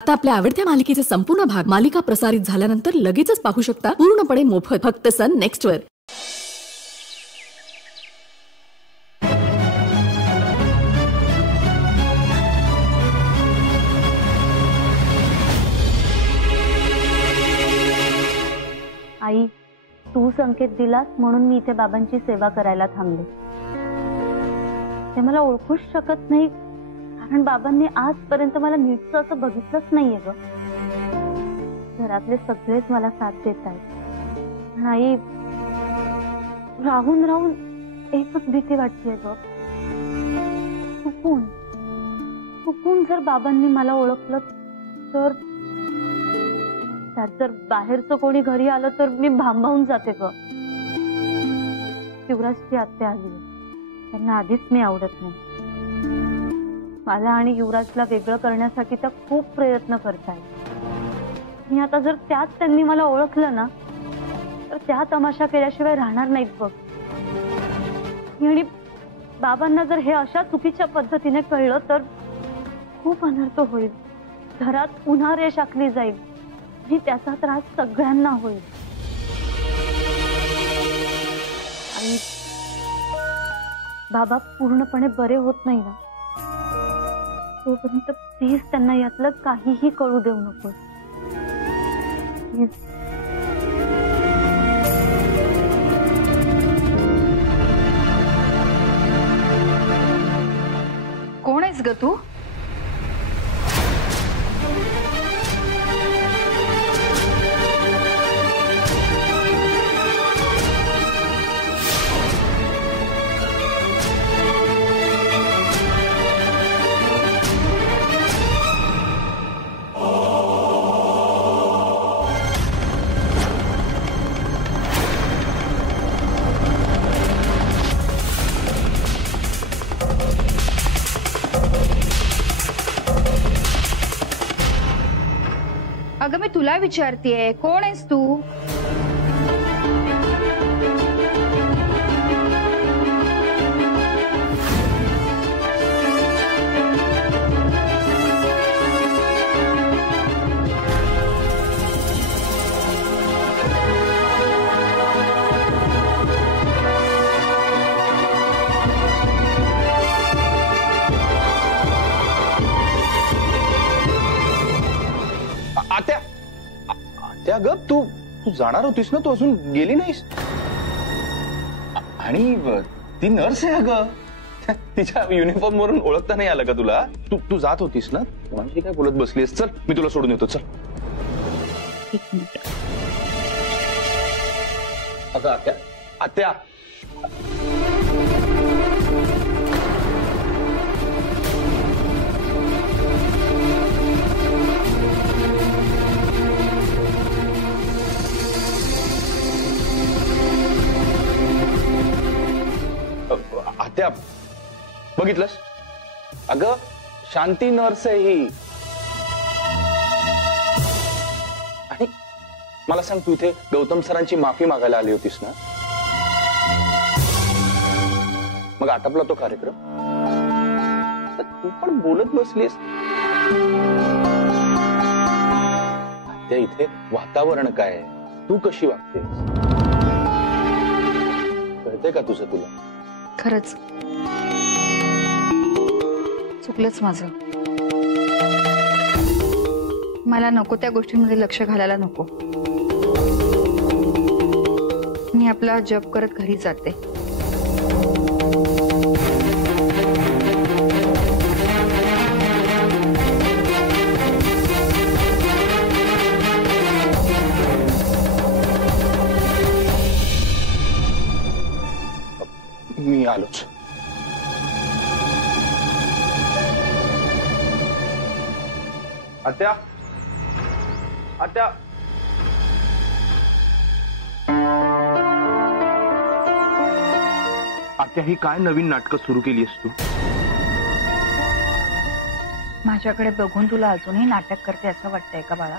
आता आपल्या आवडत्या मालिकेचे संपूर्ण भाग मालिका प्रसारित झाल्यानंतर लगेचच पाहू शकता पूर्णपणे मोफत फक्त सन नेक्स्ट वर। आई, तू संकेत दिलास म्हणून मी इथे बाबांची सेवा करायला थांबले। ते मला ओळखूच शकत नाही कारण बाबांनी आजपर्यंत मला नीटच असं बघितलंच नाहीये ग। घरातले सगळेच मला साथ देत आहेत। आई, राहून राहून एकच भीती वाटतेय ग, चुकून जर बाबांनी मला ओळखलं तर त्यात जर बाहेरचं कोणी घरी आलं तर मी भांबावून जाते ग। युवराजची आत्या आली, त्यांना आधीच मी आवडत नाही। मला आणि युवराजला वेगळं करण्यासाठी त्या खूप प्रयत्न करतायत। मी आता जर त्यात त्यांनी मला ओळखलं ना तर त्या तमाशा केल्याशिवाय राहणार नाहीत बघ। आणि बाबांना जर हे अशा चुकीच्या पद्धतीने कळलं तर खूप अनर्थ होईल। घरात पुन्हा रेष आखली जाईल आणि त्याचा त्रास सगळ्यांना होईल। आणि बाबा पूर्णपणे बरे होत नाही ना तोपर्यंत प्लीज त्यांना यातलं काहीही कळू देऊ नको। कोण आहेस ग तू? अगं मी तुला विचारतेय, कोण आहेस तू? ग तू जाणार होतीस ना, तू अजून गेली नाहीस। आणि ती नर्स आहे अगं, तिच्या युनिफॉर्म वरून ओळखता नाही आलं का तुला? तू जात होतीस ना, कोणाशी काय बोलत बसलीस? चल मी तुला सोडून येतो, चल। अगं आत्या, आत्या आत्या बघितलंस? अगं शांती नर्स आहे ही। आणि मला सांग, तू इथे गौतम सरांची माफी मागायला आली होतीस ना? मग आटपला तो कार्यक्रम? तू पण बोलत बसलीस। आत्या, इथे वातावरण काय आहे, तू कशी वागतेस कळते का तुझं तुला? खरंच चुकलंच माझं। मला नको त्या गोष्टींमध्ये लक्ष घालायला नको। मी आपला जप करत घरी जाते। मी आलोच। आत्या, आत्या, आत्या, ही काय नवीन नाटकं सुरू केली आहेस तू? माझ्याकडे बघून तुला अजूनही नाटक करते असं वाटतंय का बाळा?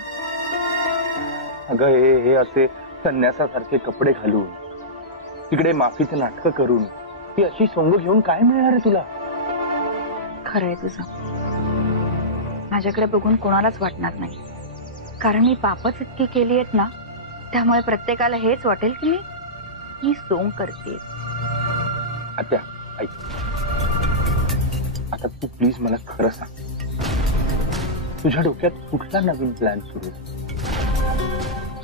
अगं हे असे संन्यासासारखे कपडे घालून, तिकडे माफीचे नाटकं करून, ती अशी सोंग घेऊन काय मिळणार आहे तुला? खरंय तुझं। माझ्याकडे बघून कोणालाच वाटणार नाही, कारण मी पापच इतकी केली आहेत ना, त्यामुळे प्रत्येकाला हेच वाटेल की मी सोंग करते. आत्या ऐक, आता तू प्लीज मला खरं सांग, तुझ्या डोक्यात कुठला नवीन प्लॅन सुरू?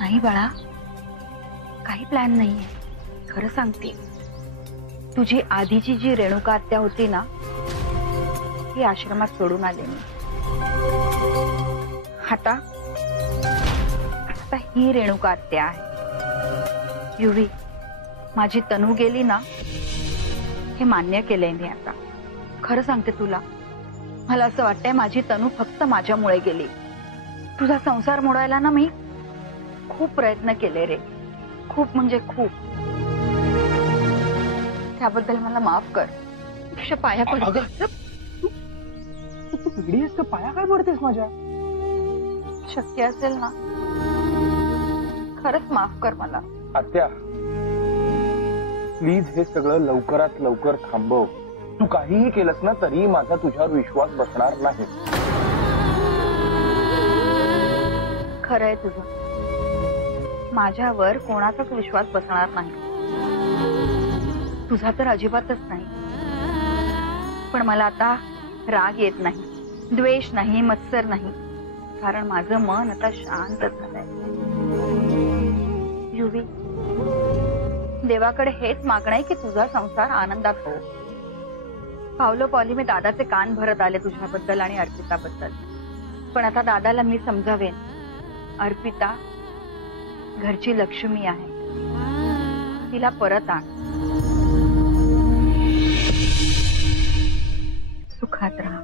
नाही बाळा, काही प्लॅन नाहीये. खरं सांगते, तुझी आधीची जी रेणुका आत्या होती ना, ती आश्रमात सोडून आले मी. आता ही रेणुका आत्या आहे. युवी, माझी तनू गेली ना, हे मान्य केलंय मी आता. खरं सांगते तुला, मला असं वाटतंय माझी तनू फक्त माझ्यामुळे गेली. तुझा संसार मोडायला ना मी खूप प्रयत्न केले रे, खूप म्हणजे खूप. त्याबद्दल मला माफ कर. तुझ्या पाया पडते. तू पिढी आहेस का? पाया काय पडतेस माझ्या? शक्य असेल ना, खरंच माफ कर मला. आत्या प्लीज हे सगळं लवकरात लवकर थांबव. तू काहीही केलंस ना तरी माझा तुझ्यावर विश्वास बसणार नाही. खरंय तुझं, माझ्यावर कोणाचाच विश्वास बसणार नाही. तुझा तर अजिबातच नाही. पण मला आता राग येत नाही, द्वेष नाही, मत्सर नाही, कारण माझं मन आता शांत झालंय. युवी, देवाकडे हेच मागणं आहे की तुझा संसार आनंदात हो. पावलो पावली मी दादाचे कान भरत आले तुझ्याबद्दल आणि अर्पिताबद्दल. पण आता दादाला मी समजावेन, अर्पिता घरची लक्ष्मी आहे, तिला परत आण. सुखात राहा.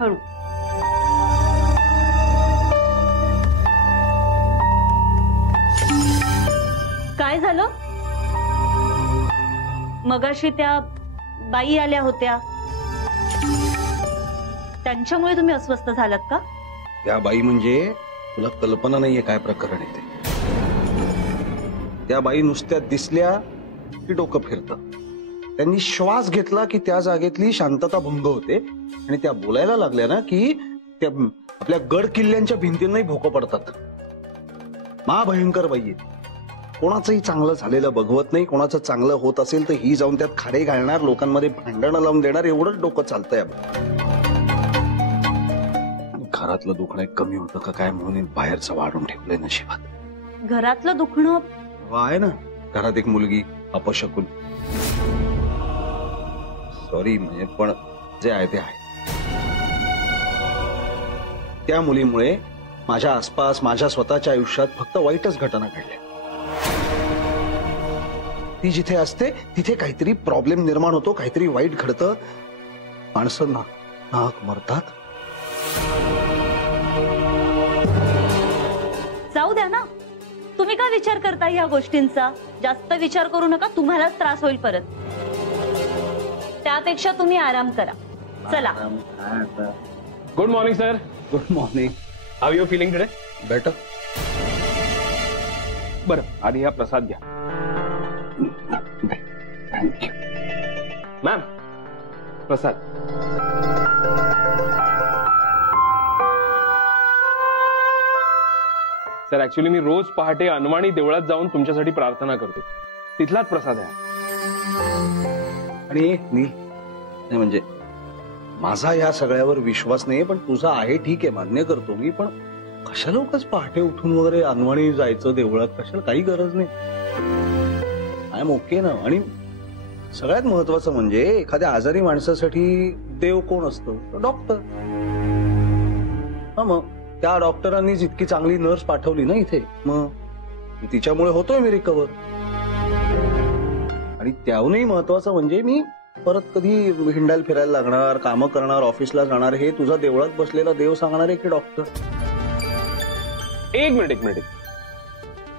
हळू. काय झालं? मगाशी त्या बाई आल्या होत्या, त्यांच्यामुळे तुम्ही अस्वस्थ झालात का? त्या बाई म्हणजे तुला कल्पना नाहीये काय प्रकरण आहे ते. त्या बाई नुसत्या दिसल्या की डोकं फिरतं. त्यांनी श्वास घेतला की त्या जागेतली शांतता भंग होते आणि त्या बोलायला लागल्या ना की त्या आपल्या गड किल्ल्यांच्या भिंतींनाही भोकं पडतात. महाभयंकर बाई आहे. कोणाचंही चांगलं झालेलं बघवत नाही, कोणाचं चांगलं होत असेल तर ही जाऊन त्यात खाडे घालणार, लोकांमध्ये भांडणं लावून देणार, एवढंच डोकं चालतंय. घरातलं दुखणं कमी होतं का काय म्हणून बाहेरचं वाढून ठेवलंय नशिबात. घरातलं दुखणं आहे ना, घरात एक मुलगी अपशकुन. सॉरी म्हणजे, पण जे आहे ते आहे. त्या मुलीमुळे माझ्या आसपास, माझ्या स्वतःच्या आयुष्यात फक्त वाईटच घटना घडल्या. ती जिथे असते तिथे काहीतरी प्रॉब्लेम निर्माण होतो, काहीतरी वाईट घडतं, माणसं नाक मरतात. जाऊ द्या ना, तुम्ही का विचार करता या गोष्टींचा? जास्त विचार करू नका, तुम्हालाच त्रास होईल परत. त्यापेक्षा तुम्ही आराम करा. चला. Good morning sir. Good morning. How you feeling today? Better. बरं, आधी हा प्रसाद घ्या. Thank you ma'am. प्रसाद. सर ऍक्च्युली मी रोज पहाटे अनवाणी देवळात जाऊन तुमच्यासाठी प्रार्थना करतो, तिथलाच प्रसाद आहे. आणि नील, नाही म्हणजे माझा या सगळ्यावर विश्वास नाही, पण तुझा आहे ठीक आहे, मान्य करतो मी, पण कशाला उगाच पहाटे उठून वगैरे अनवाणी जायचं देवळात? कशाला? काही गरज नाही. आय एम ओके ना. आणि सगळ्यात महत्वाचं म्हणजे एखाद्या आजारी माणसासाठी देव कोण असतं? डॉक्टर. हा, मग त्या डॉक्टरांनी जितकी चांगली नर्स पाठवली ना इथे, मग तिच्यामुळे होतोय मी रिकवर. आणि त्याहूनही महत्वाचं म्हणजे मी परत कधी हिंडायला फिरायला लागणार, कामं करणार, ऑफिसला जाणार, हे तुझा देवळात बसलेला देव सांगणार आहे की डॉक्टर? एक मिनिट.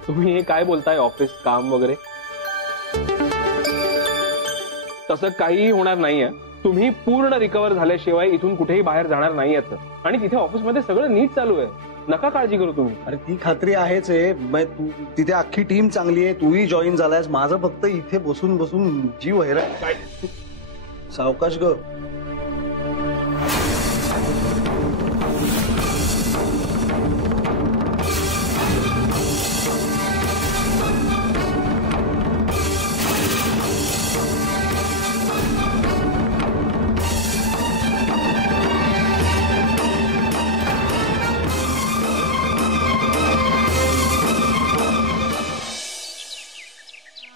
तुम्ही हे काय बोलताय, ऑफिस काम वगैरे? तसं काही होणार नाहीये. तुम्ही पूर्ण रिकवर झाल्याशिवाय इथून कुठेही बाहेर जाणार नाही आहेत आणि तिथे ऑफिसमध्ये सगळं नीट चालू आहे. नका काळजी करू तुम्ही. अरे ती खात्री आहेच आहे. तू तिथे अख्खी टीम चांगली आहे, तूही जॉईन झालायस. माझं फक्त इथे बसून बसून जीव हैराण. सावकाश ग.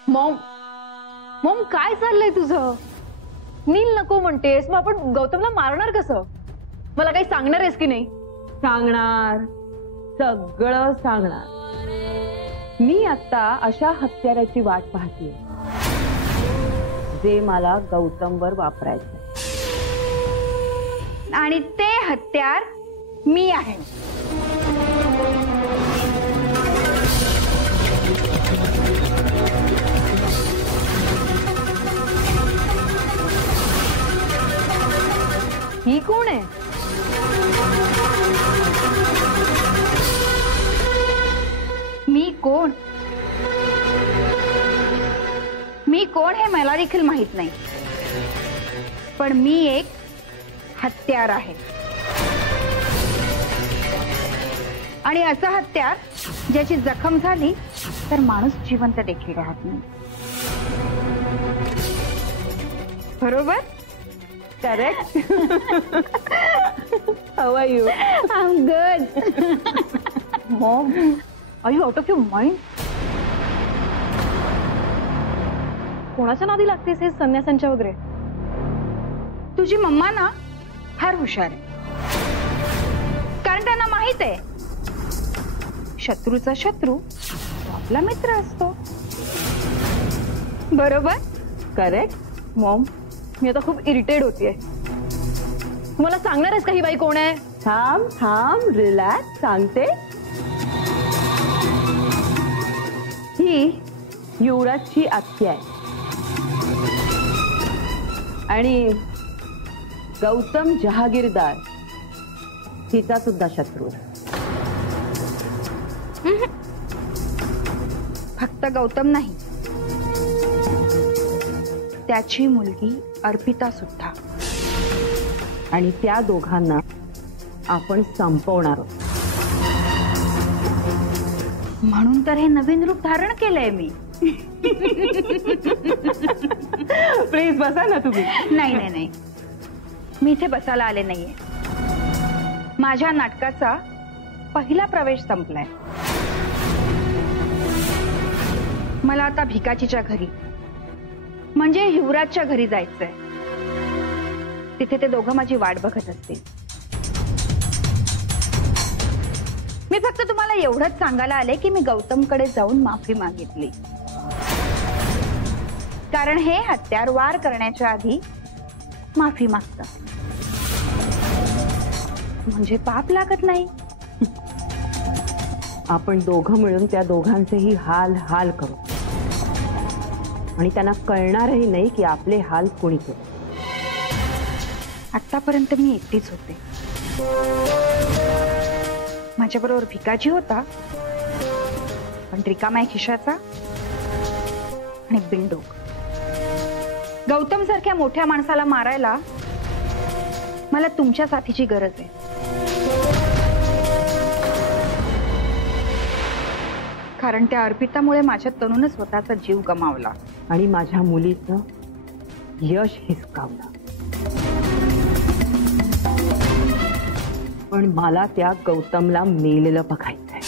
मॉम मॉम काय चाललंय तुझं? नील नको म्हणतेस, मग आपण गौतमला मारणार कसं? मला काही सांगणार आहेस की नाही? सांगणार, सगळं सांगणार. मी आता अशा हत्याराची वाट पाहते जे मला गौतमवर वापरायचं. आणि ते हत्यार मी आहे. ही कोण आहे? मी कोण हे मला देखील माहित नाही, पण मी एक हत्यार आहे. आणि असं हत्यार ज्याची जखम झाली तर माणूस जिवंत देखील राहत नाही. बरोबर? Correct. How are you? I'm good. Mom, are you out of your mind? कोणाच्या नादी लागतेस हे संन्यासांच्या वगैरे? तुझी मम्मा ना फार हुशार आहे, कारण त्यांना माहित आहे शत्रूचा शत्रू तो आपला मित्र असतो. बरोबर? करेक्ट. मॉम, मी आता खूप इरिटेट होतीये. तुम्हाला सांगणार आहेस का ही बाई कोण आहे? थांब थांब, रिलॅक्स, सांगते. ही युवराजची आत्या आहे आणि गौतम जहागीरदार तिचा सुद्धा शत्रू आहे. फक्त गौतम नाही, त्याची मुलगी अर्पिता सुद्धा. आणि त्या दोघांना आपण संपवणार आहोत. म्हणून तर हे नवीन रूप धारण केलंय मी. प्लीज बसा ना तुम्ही. नाही नाही नाही, मी इथे बसायला आले नाहीये. माझ्या नाटकाचा पहिला प्रवेश संपलाय. मला आता भिकाजीच्या घरी म्हणजे युवराजच्या घरी जायचंय. तिथे ते दोघं माझी वाट बघत असतील. मी फक्त तुम्हाला एवढंच सांगायला आले की मी गौतमकडे जाऊन माफी मागितली, कारण हे हत्यार वार करण्याच्या आधी माफी मागतात, म्हणजे पाप लागत नाही. आपण दोघं मिळून त्या दोघांचेही हाल हाल करू आणि त्यांना कळणारही नाही की आपले हाल कोणी केले. आतापर्यंत मी एकटीच होते. माझ्याबरोबर भिकाजी होता, पण रिकाम्या खिशाचा आणि बिंडोक. गौतम सारख्या मोठ्या माणसाला मारायला मला तुमच्या साथीची गरज आहे. कारण त्या अर्पितामुळे माझ्या तनूने स्वतःचा जीव गमावला आणि माझ्या मुलीचं यश हिसकावलं. पण मला त्या गौतमला मेलेलं बघायचंय.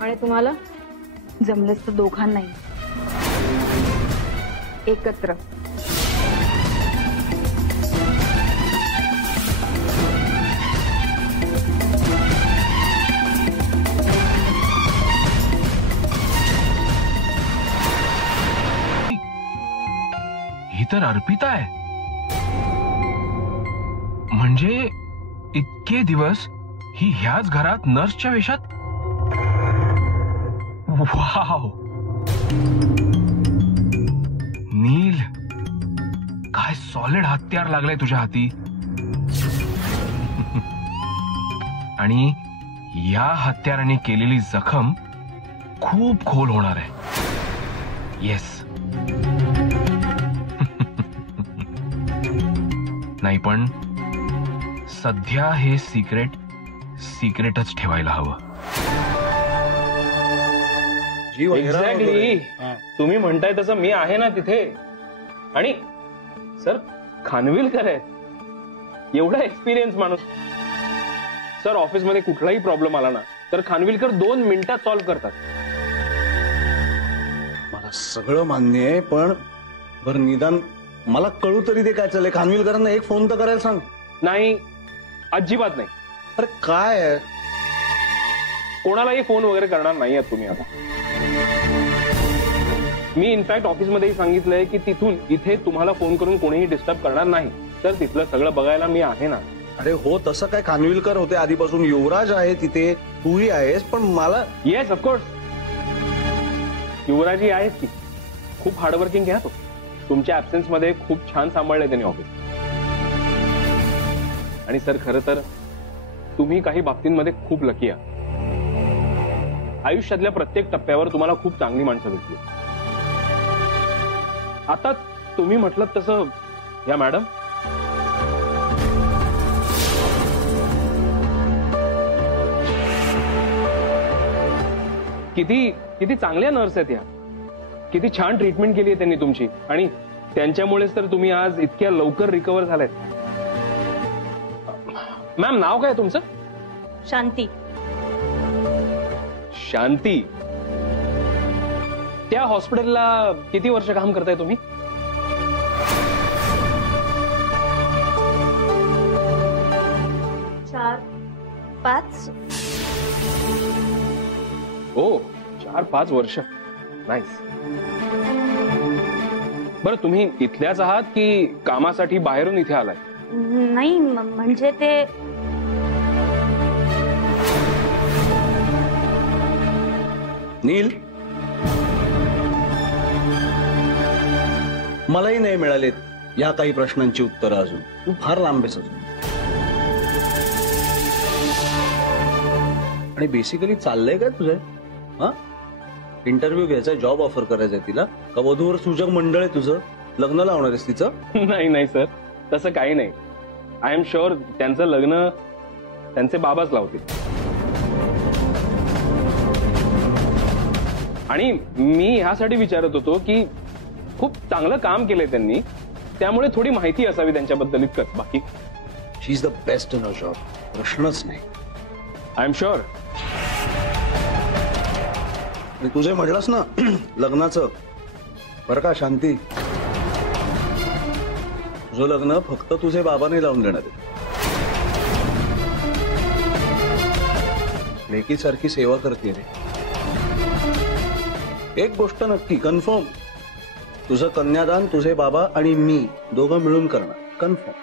आणि तुम्हाला? जमलंच तर दोघांनाही एकत्र. ही तर अर्पिता आहे. म्हणजे इतके दिवस ही ह्याच घरात नर्सच्या वेशात. वाव. नील, काय सॉलिड हत्यार लागलंय तुझ्या हाती. आणि या हत्याराने केलेली जखम खूप खोल होणार आहे. येस. नाही पण सध्या हे सिक्रेटच ठेवायला हवं. एक्झॅक्टली. तुम्ही म्हणताय तसं मी आहे ना तिथे. आणि सर खानविलकर आहे, एवढा एक्सपिरियन्स माणूस. सर ऑफिसमध्ये कुठलाही प्रॉब्लेम आला ना तर खानविलकर 2 मिनिटात सॉल्व्ह करतात. मला सगळं मान्य आहे, पण बरं निदान मला कळू तरी दे काय चाललंय. खानविलकरांना एक फोन तर करायला सांग. नाही, अजिबात नाही. अरे काय आहे, कोणालाही फोन वगैरे करणार नाही आहात तुम्ही आता. मी इनफॅक्ट ऑफिसमध्येही सांगितलंय की तिथून इथे तुम्हाला फोन करून कोणीही डिस्टर्ब करणार नाही. तर तिथलं सगळं बघायला मी आहे ना. अरे हो, तसं काय खानविलकर होते आधीपासून, युवराज आहे तिथे, तूही आहेस, पण मला. येस ऑफकोर्स, युवराजी आहेच की. खूप हार्डवर्किंग आहे तो. तुमच्या ऍब्सेन्स मध्ये खूप छान सांभाळलंय त्यांनी ऑफिस. आणि सर खरं तर तुम्ही काही बाबतींमध्ये खूप लकी आहात. आयुष्यातल्या प्रत्येक टप्प्यावर तुम्हाला खूप चांगली माणसं भेटली. आता तुम्ही म्हटलं तसं या मॅडम किती चांगल्या नर्स आहेत या. किती छान ट्रीटमेंट केली आहे त्यांनी तुमची. आणि त्यांच्यामुळेच तर तुम्ही आज इतक्या लवकर रिकव्हर झालात. मॅम नाव काय तुमचं? शांती. शांती. त्या हॉस्पिटलला किती वर्ष काम करताय तुम्ही? चार 5. हो, 4-5 वर्ष. नाईस. बरं तुम्ही इथल्याच आहात की कामासाठी बाहेरून इथे आलाय? नाही म्हणजे ते नील, मलाही नाही मिळालेत या काही प्रश्नांची उत्तरं अजून. तू फार लांबेस अजून. आणि बेसिकली चाललंय काय तुझं? हा, इंटरव्ह्यू घ्यायचा, जॉब ऑफर करायचंय तिला, का वधूवर सूचक मंडळ आहे तुझं? लग्न लावणार आहेस तिचं? नाही नाही सर, तसं काही नाही. आय एम शुअर त्यांचं लग्न त्यांचे बाबाच लावतील. आणि मी ह्यासाठी विचारत होतो की खूप चांगलं काम केलंय त्यांनी, त्यामुळे थोडी माहिती असावी त्यांच्याबद्दल, इतकंच. बाकी she is the best in a job, प्रश्नच नाही. I am sure. तुझे म्हटलंस ना लग्नाचं, बरं का शांती, तुझं लग्न फक्त तुझे बाबा नाही लावून देणार आहे. लेकीसारखी सेवा करते रे. एक गोष्ट नक्की कन्फर्म, तुझं कन्यादान तुझे बाबा आणि मी दोघं मिळून करणार, कन्फर्म.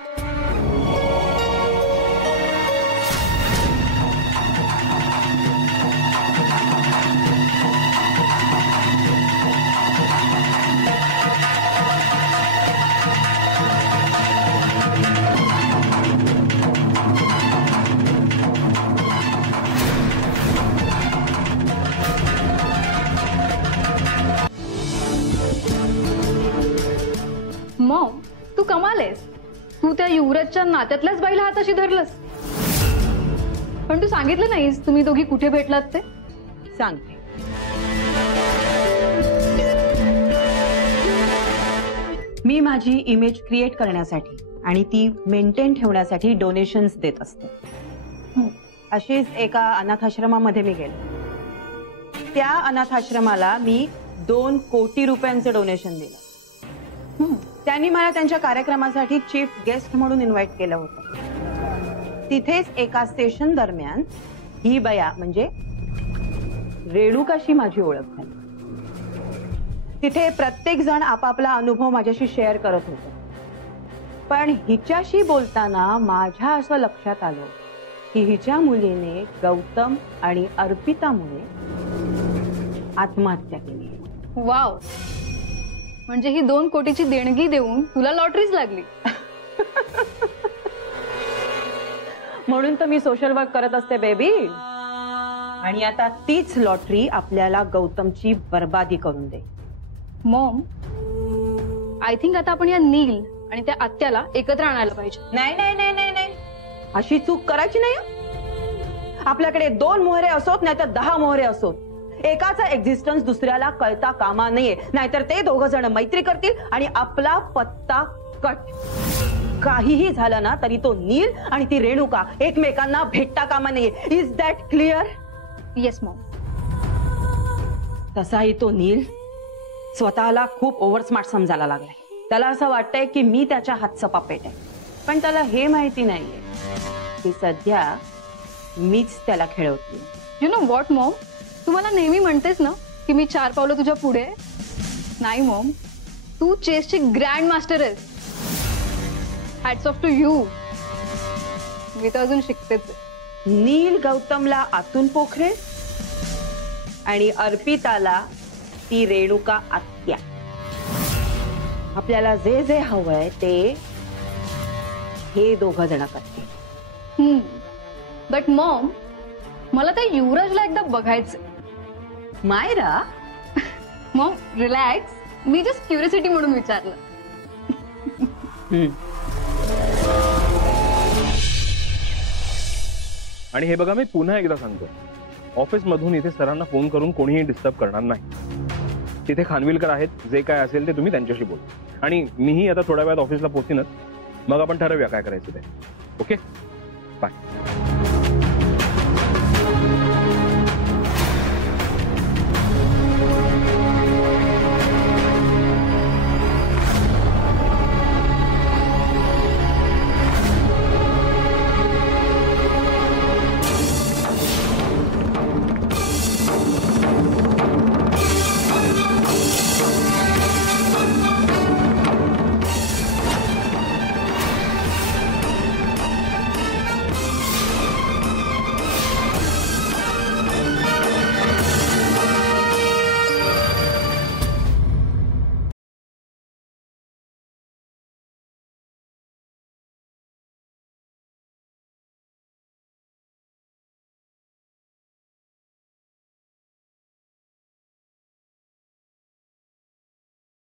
मॉम, तू कमाल आहेस. तू त्या युवराजच्या नात्यातल्याच बाईला हाताशी धरलंस. पण तू सांगितलं नाहीस तुम्ही दोघी कुठे भेटलात ते. सांगते. मी माझी इमेज क्रिएट करण्यासाठी आणि ती मेंटेन ठेवण्यासाठी डोनेशन्स देत असते. अशीच एका अनाथाश्रमामध्ये मी गेले. त्या अनाथाश्रमाला मी 2 कोटी रुपयांचं डोनेशन दिलं. त्यांनी मला त्यांच्या कार्यक्रमासाठी चीफ गेस्ट म्हणून इन्व्हाइट केलं होतं. तिथेच एका सेशन दरम्यान ही बया म्हणजे रेणुकाशी माझी ओळख झाली. तिथे प्रत्येक जण आपापला अनुभव माझ्याशी शेअर करत होता. पण हिच्याशी बोलताना माझ्या असं लक्षात आलं की हिच्या मुलीने गौतम आणि अर्पितामुळे आत्महत्या केली. वाव, म्हणजे ही 2 कोटीची देणगी देऊन तुला लॉटरीच लागली. म्हणून तर मी सोशल वर्क करत असते बेबी. आणि आता तीच लॉटरी आपल्याला गौतमची बर्बादी करून दे. मॉम, आय थिंक आता आपण या नील आणि त्या आत्याला एकत्र आणायला पाहिजे. नाही नाही नाही नाही नाही, अशी चूक करायची नाही. आपल्याकडे 2 मोहरे असोत नाहीतर 10 मोहरे असोत, एकाचा एक्झिस्टन्स दुसऱ्याला कळता कामा नाहीये. नाहीतर ते 2 जण मैत्री करतील आणि आपला पत्ता कट. काहीही झालं ना तरी तो नील आणि ती रेणुका एकमेकांना भेटता कामा नाहीये. Is that clear? Yes Maugham. तसाही तो नील स्वतःला खूप ओव्हर स्मार्ट समजायला लागलाय. त्याला असं वाटतंय की मी त्याच्या हातचं पापेट आहे. पण त्याला हे माहिती नाहीये की सध्या मीच त्याला खेळवते. यु नो व्हॉट मॉम, तू मला नेहमी म्हणतेस ना की मी 4 पावलं तुझ्या पुढे. नाही मॉम, तू चेसची ग्रँड मास्टर आहेस. Hats off to you. मी तर अजून शिकतेच. नील गौतमला आतून पोखरे आणि अर्पिताला ती रेणुका आत्या. आपल्याला जे जे हवंय ते हे 2 जण करतील. बट मॉम, मला त्या युवराजला एकदा बघायचं. मायरा, मॉम रिलॅक्स, मी जस्ट क्युरियोसिटी म्हणून विचारलं. आणि हे बघा, मी पुन्हा एकदा सांगतो, ऑफिस मधून इथे सरांना फोन करून कोणीही डिस्टर्ब करणार नाही. तिथे खानविलकर आहेत, जे काय असेल ते तुम्ही त्यांच्याशी बोला. आणि मीही आता थोड्या वेळात ऑफिसला पोहोचीनच, मग आपण ठरवूया काय करायचं ते. Okay, bye.